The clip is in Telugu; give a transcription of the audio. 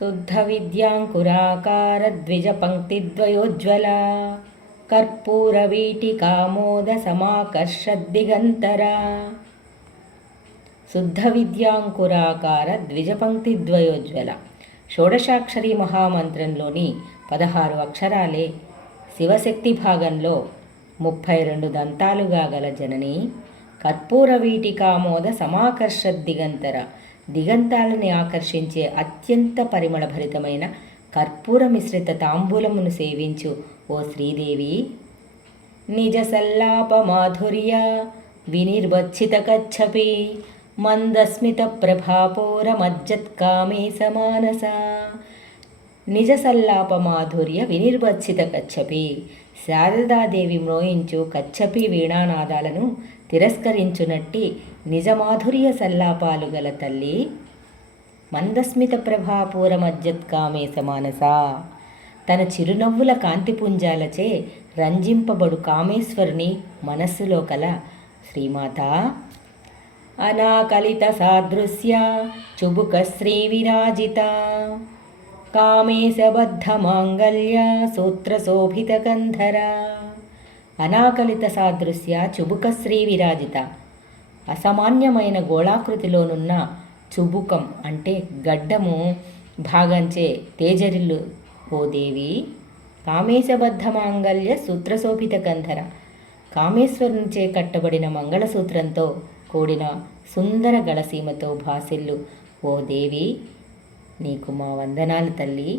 शुद्धविद्याङ्कुराकारद्विजपङ्क्तिद्वयोज्ज्वला कर्पूरवीटिकामोदसमाकर्षद्दिगन्तरा శుద్ధ విద్యాంకురాకార ద్విజపంక్తి ద్వయోజ్వల షోడశాక్షరి మహామంత్రంలోని పదహారు అక్షరాలే శివశక్తి భాగంలో ముప్పై రెండు దంతాలుగా గల జనని కర్పూర వీటికామోద సమాకర్ష దిగంతర దిగంతాలని ఆకర్షించే అత్యంత పరిమళభరితమైన కర్పూర మిశ్రిత తాంబూలమును సేవించు ఓ శ్రీదేవి. నిజ సల్లాప మాధుర్య వినిర్వచ్చిత కచ్చపి మందస్మిత ప్రభాపోర మజ్జత్కామే సమానస నిజ మాధుర్య వినిర్వచ్చిత కచ్చపి. శారదాదేవి మ్రోయించు కచ్చపి వీణానాదాలను తిరస్కరించునట్టి నిజ మాధుర్య సల్లాపాలు గల తల్లి మందస్మిత ప్రభాపూర మజ్జత్కామే సమానస తన చిరునవ్వుల కాంతిపుంజాలచే రంజింపబడు కామేశ్వరుని మనస్సులో కల శ్రీమాత. అనాకలిత సాదృశ్య చుబుక శ్రీ విరాజిత కామేశబద్ధమాంగల్య సూత్రశోభితగంధర సూత్ర శోభిత గంధర అనాకలిత సాదృశ్య చుబుక శ్రీ విరాజిత అసామాన్యమైన గోళాకృతిలోనున్న చుబుకం అంటే గడ్డము భాగంచే తేజరిల్లు ఓ దేవి. కామేశబద్ధ మాంగళ్య సూత్రశోభిత గంధర. కామేశ్వరునిచే కట్టబడిన మంగళసూత్రంతో కూడిన సుందర గళసీమతో భాసిల్లు ఓ దేవి. నీకు మా వందనాలు తల్లి.